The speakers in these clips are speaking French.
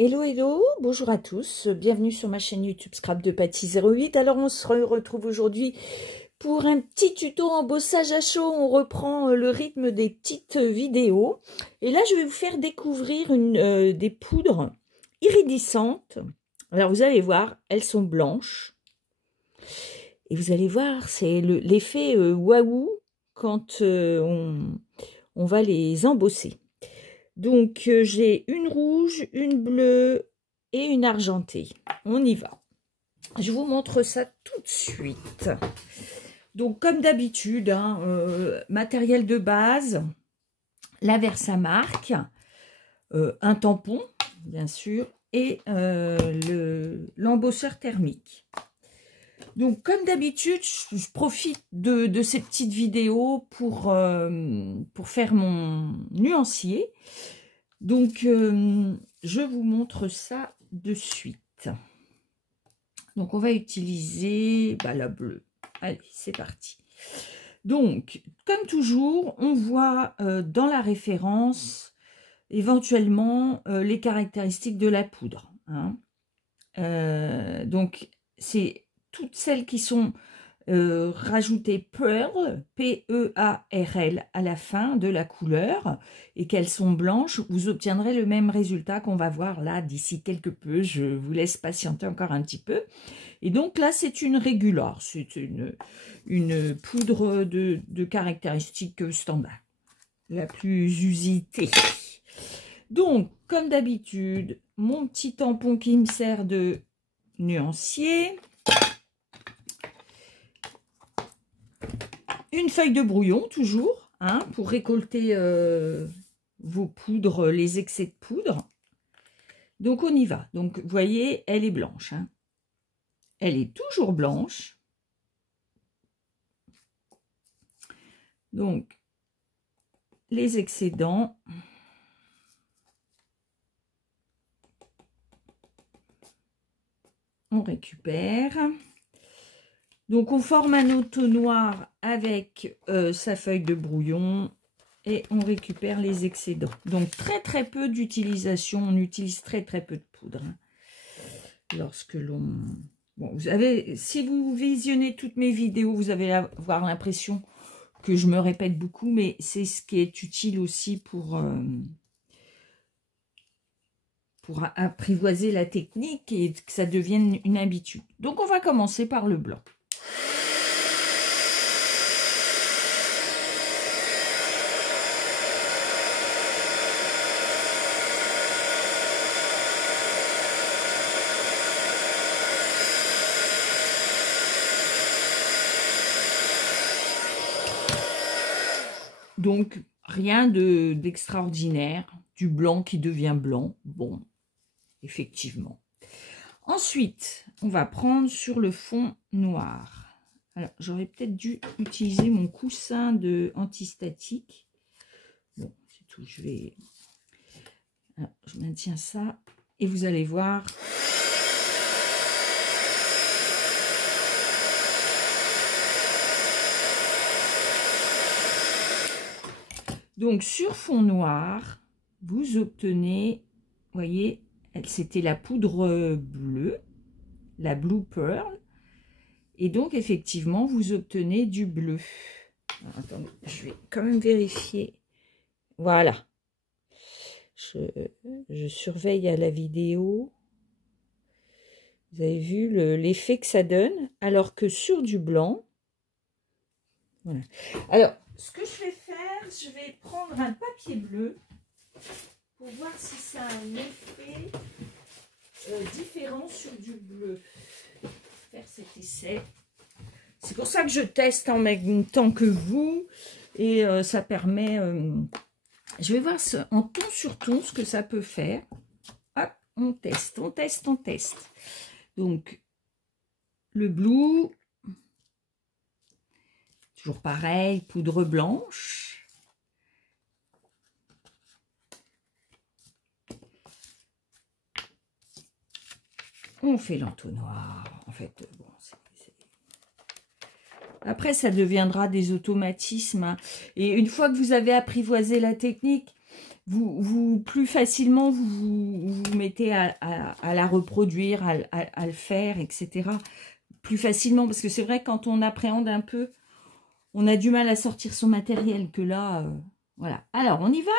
Hello, hello, bonjour à tous, bienvenue sur ma chaîne YouTube Scrap de Patty 08. Alors on se retrouve aujourd'hui pour un petit tuto embossage à chaud. On reprend le rythme des petites vidéos. Et là je vais vous faire découvrir des poudres iridescentes. Alors vous allez voir, elles sont blanches. Et vous allez voir, c'est l'effet waouh quand on va les embosser. Donc, j'ai une rouge, une bleue et une argentée. On y va. Je vous montre ça tout de suite. Donc, comme d'habitude, matériel de base, la Versamark, un tampon, bien sûr, et l'embosseur thermique. Donc, comme d'habitude, je profite de ces petites vidéos pour faire mon nuancier. Donc, je vous montre ça de suite. Donc, on va utiliser la bleue. Allez, c'est parti. Donc, comme toujours, on voit dans la référence éventuellement les caractéristiques de la poudre. Donc, c'est toutes celles qui sont rajoutées Pearl, P-E-A-R-L à la fin de la couleur et qu'elles sont blanches, vous obtiendrez le même résultat qu'on va voir là d'ici quelque peu. Je vous laisse patienter encore un petit peu. Et donc là, c'est une régular, c'est une poudre de caractéristiques standard, la plus usitée. Donc, comme d'habitude, mon petit tampon qui me sert de nuancier. Une feuille de brouillon, toujours, pour récolter vos poudres, les excès de poudre. Donc, on y va. Donc, vous voyez, elle est blanche. Elle est toujours blanche. Donc, les excédents. On récupère. Donc, on forme un entonnoir avec sa feuille de brouillon et on récupère les excédents. Donc, très peu d'utilisation. On utilise très peu de poudre. Lorsque l'on... Bon, si vous visionnez toutes mes vidéos, vous allez avoir l'impression que je me répète beaucoup, mais c'est ce qui est utile aussi pour apprivoiser la technique et que ça devienne une habitude. Donc, on va commencer par le blanc. Donc, rien d'extraordinaire, du blanc qui devient blanc. Bon, effectivement. Ensuite, on va prendre sur le fond noir. Alors, j'aurais peut-être dû utiliser mon coussin antistatique. Bon, c'est tout. Alors, je maintiens ça et vous allez voir. Donc, sur fond noir, vous obtenez, vous voyez, c'était la poudre bleue, la Blue Pearl. Et donc, effectivement, vous obtenez du bleu. Alors, attendez, je vais quand même vérifier. Voilà. Je surveille à la vidéo. Vous avez vu l'effet que ça donne, alors que sur du blanc. Voilà. Alors, ce que je vais faire, je vais prendre un papier bleu pour voir si ça a un effet différent sur du bleu. Faire cet essai. C'est pour ça que je teste en même temps que vous et ça permet. Je vais voir en ton sur ton ce que ça peut faire. Hop, on teste, on teste, on teste. Donc, le blue. Toujours pareil, poudre blanche. On fait l'entonnoir. En fait, bon, après, ça deviendra des automatismes. Et une fois que vous avez apprivoisé la technique, plus facilement vous mettez à la reproduire, à le faire, etc. Plus facilement, parce que c'est vrai, quand on appréhende un peu, on a du mal à sortir son matériel, que là, voilà. Alors, on y va?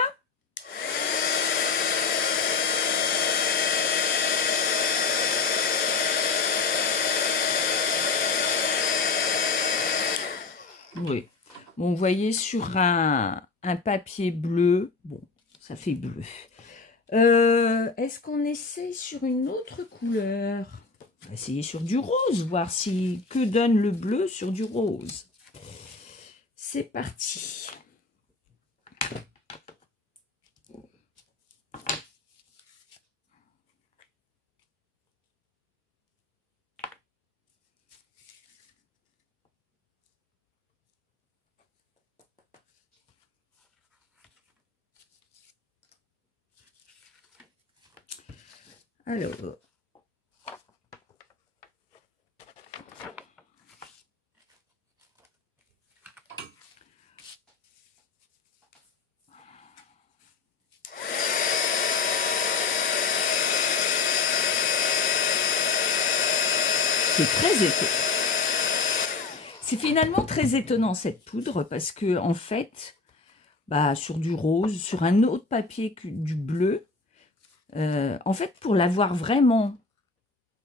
Oui. Bon, vous voyez, sur un papier bleu, bon, ça fait bleu. Est-ce qu'on essaie sur une autre couleur? On va essayer sur du rose, voir si que donne le bleu sur du rose. C'est parti. Alors, c'est très étonnant. C'est finalement très étonnant cette poudre parce que en fait, bah, sur du rose, sur un autre papier que du bleu, en fait, pour voir vraiment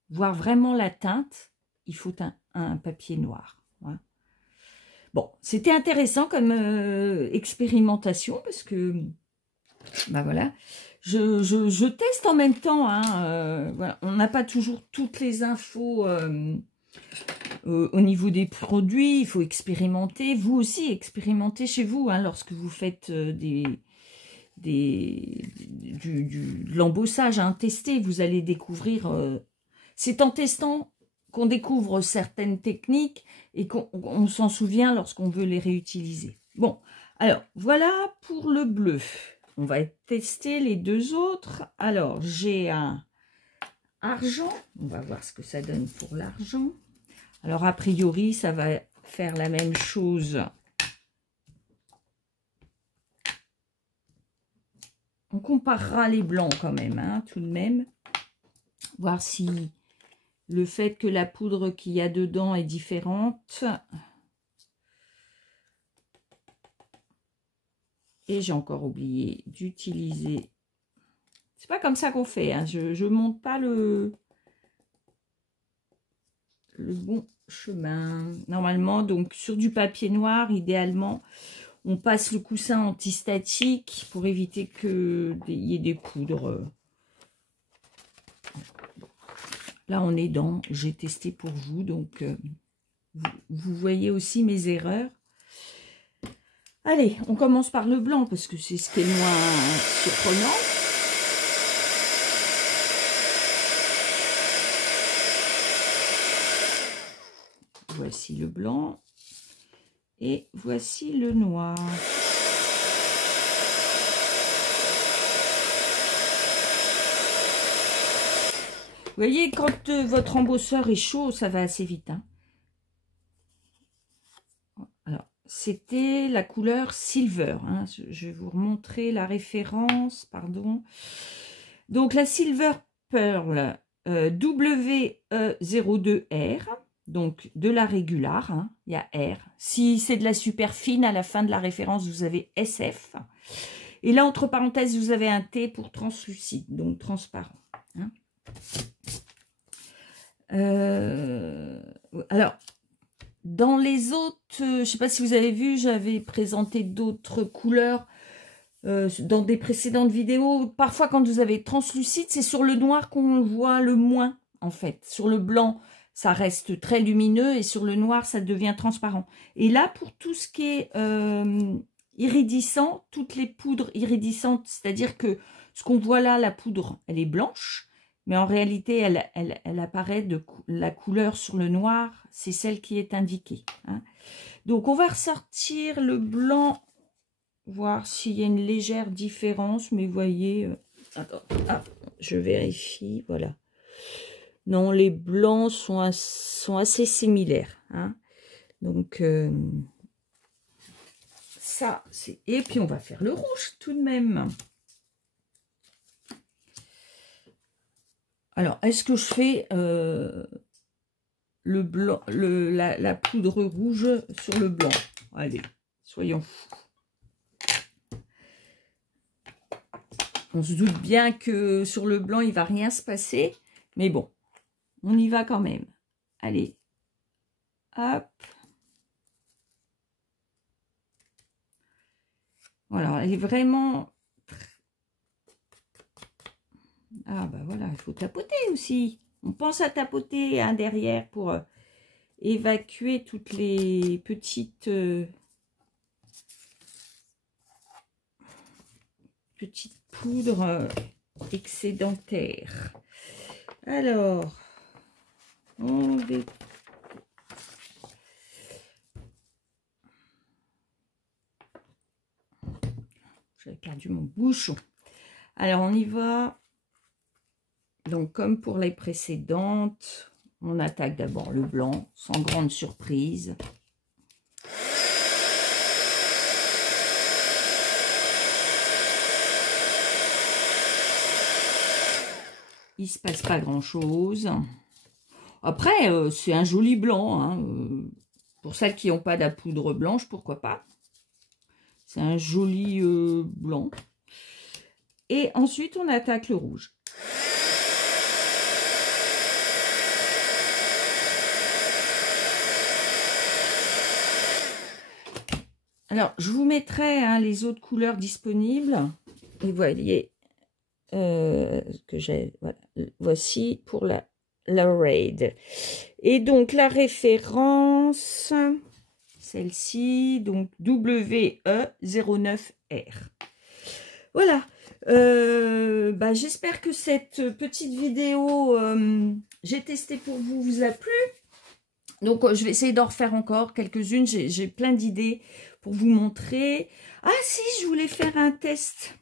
la teinte, il faut un papier noir. Voilà. Bon, c'était intéressant comme expérimentation parce que, bah voilà, je teste en même temps. Hein, voilà. On n'a pas toujours toutes les infos au niveau des produits. Il faut expérimenter. Vous aussi, expérimentez chez vous hein, lorsque vous faites de l'embossage. Hein, testez, vous allez découvrir. C'est en testant qu'on découvre certaines techniques et qu'on s'en souvient lorsqu'on veut les réutiliser. Bon, alors, voilà pour le bleu. On va tester les deux autres. Alors, j'ai un argent. On va voir ce que ça donne pour l'argent. Alors, a priori, ça va faire la même chose. On comparera les blancs quand même, hein, tout de même. Voir si le fait que la poudre qu'il y a dedans est différente. Et j'ai encore oublié d'utiliser. C'est pas comme ça qu'on fait. Hein. Je monte pas le bon chemin. Normalement, donc sur du papier noir, idéalement, on passe le coussin antistatique pour éviter qu'il y ait des poudres. Là, on est dans, j'ai testé pour vous, donc vous voyez aussi mes erreurs. Allez, on commence par le blanc, parce que c'est ce qui est le moins surprenant. Voici le blanc. Et voici le noir. Vous voyez, quand votre embosseur est chaud, ça va assez vite. Hein. Alors, c'était la couleur Silver. Hein. Je vais vous remontrer la référence, pardon. Donc, la Silver Pearl WE02R, donc de la régular, hein. Il y a R. Si c'est de la super fine, à la fin de la référence, vous avez SF. Et là, entre parenthèses, vous avez un T pour translucide, donc transparent. Hein. Alors, dans les autres, je ne sais pas si vous avez vu, j'avais présenté d'autres couleurs dans des précédentes vidéos. Parfois, quand vous avez translucide, c'est sur le noir qu'on voit le moins, en fait. Sur le blanc, ça reste très lumineux et sur le noir, ça devient transparent. Et là, pour tout ce qui est iridescent, toutes les poudres iridescentes, c'est-à-dire que ce qu'on voit là, la poudre, elle est blanche. Mais en réalité, elle apparaît de la couleur sur le noir, c'est celle qui est indiquée. Hein. Donc, on va ressortir le blanc, voir s'il y a une légère différence. Mais vous voyez, attends, je vérifie, voilà. Non, les blancs sont assez similaires. Hein. Donc, ça, c'est... Et puis, on va faire le rouge tout de même. Alors, est-ce que je fais le blanc, la poudre rouge sur le blanc? Allez, soyons fous. On se doute bien que sur le blanc, il ne va rien se passer. Mais bon, on y va quand même. Allez. Hop. Voilà, elle est vraiment... Ah bah voilà, il faut tapoter aussi. On pense à tapoter derrière pour évacuer toutes les petites... petite poudre excédentaire. Alors, on va... J'avais perdu mon bouchon. Alors, on y va. Donc, comme pour les précédentes, on attaque d'abord le blanc, sans grande surprise. Il ne se passe pas grand-chose. Après, c'est un joli blanc. Hein. Pour celles qui n'ont pas de la poudre blanche, pourquoi pas. C'est un joli blanc. Et ensuite, on attaque le rouge. Alors, je vous mettrai les autres couleurs disponibles. Et vous voyez que j'ai... Voilà, voici pour la Raid. Et donc, la référence, celle-ci, donc WE09R. Voilà. J'espère que cette petite vidéo, j'ai testé pour vous, vous a plu. Donc, je vais essayer d'en refaire encore quelques-unes. J'ai plein d'idées pour vous montrer. Ah si, je voulais faire un test.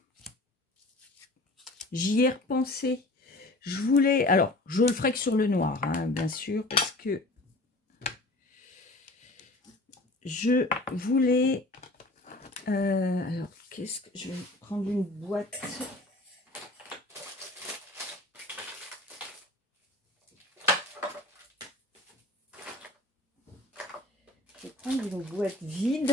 J'y ai repensé. Je voulais... Alors, je le ferai que sur le noir, hein, bien sûr, parce que je voulais... alors, qu'est-ce que... Je vais prendre une boîte... Je vais prendre une boîte vide.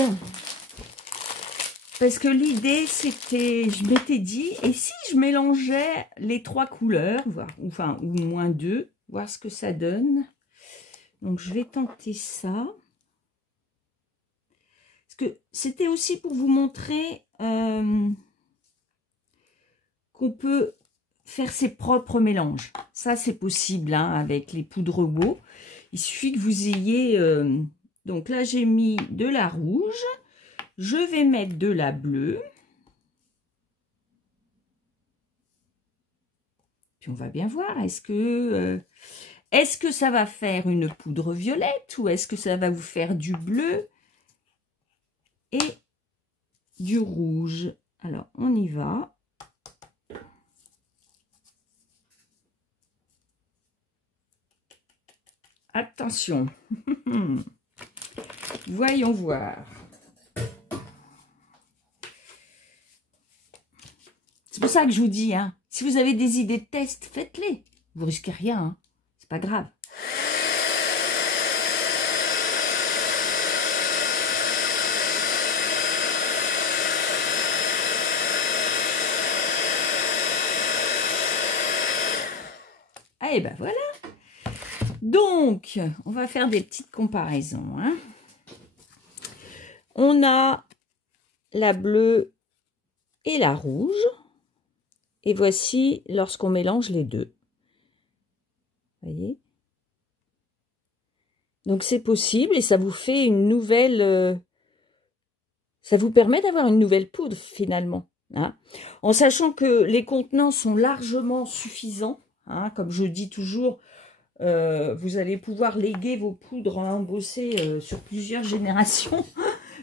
Parce que l'idée, c'était... Je m'étais dit, et si je mélangeais les trois couleurs, ou moins deux, voir ce que ça donne. Donc, je vais tenter ça. Parce que c'était aussi pour vous montrer qu'on peut faire ses propres mélanges. Ça, c'est possible avec les poudres Wo. Il suffit que vous ayez... donc là, j'ai mis de la rouge. Je vais mettre de la bleue. Puis on va bien voir. Est-ce que ça va faire une poudre violette ou est-ce que ça va vous faire du bleu et du rouge? Alors, on y va. Attention. Voyons voir. C'est pour ça que je vous dis, si vous avez des idées de test, faites-les. Vous risquez rien, c'est pas grave. Et ben voilà. Donc, on va faire des petites comparaisons. On a la bleue et la rouge. Et voici lorsqu'on mélange les deux. Vous voyez? Donc, c'est possible et ça vous fait une nouvelle... ça vous permet d'avoir une nouvelle poudre, finalement. En sachant que les contenants sont largement suffisants. Comme je dis toujours, vous allez pouvoir léguer vos poudres à embosser sur plusieurs générations.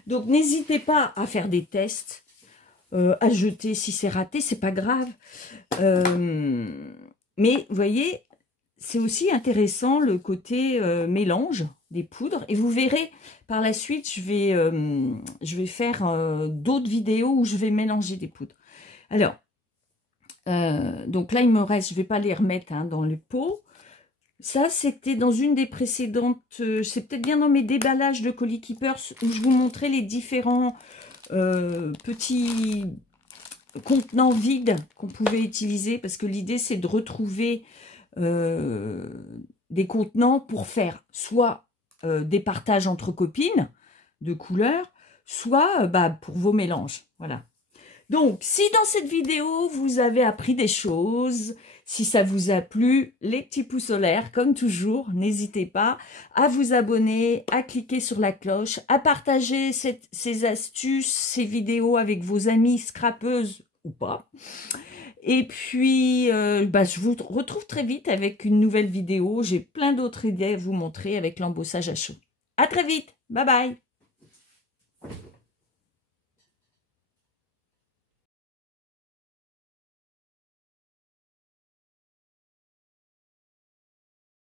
Donc, n'hésitez pas à faire des tests. À jeter si c'est raté, c'est pas grave. Mais vous voyez, c'est aussi intéressant le côté mélange des poudres. Et vous verrez par la suite, je vais faire d'autres vidéos où je vais mélanger des poudres. Alors, Donc là, il me reste, je vais pas les remettre hein, dans le pot. Ça, c'était dans une des précédentes, c'est peut-être bien dans mes déballages de Colis Keepers où je vous montrais les différents petits contenants vides qu'on pouvait utiliser, parce que l'idée, c'est de retrouver des contenants pour faire soit des partages entre copines de couleurs, soit pour vos mélanges. Voilà. Donc, si dans cette vidéo, vous avez appris des choses, si ça vous a plu, les petits pouces solaires, comme toujours, n'hésitez pas à vous abonner, à cliquer sur la cloche, à partager ces astuces, ces vidéos avec vos amis scrapeuses ou pas. Et puis, je vous retrouve très vite avec une nouvelle vidéo. J'ai plein d'autres idées à vous montrer avec l'embossage à chaud. À très vite. Bye bye.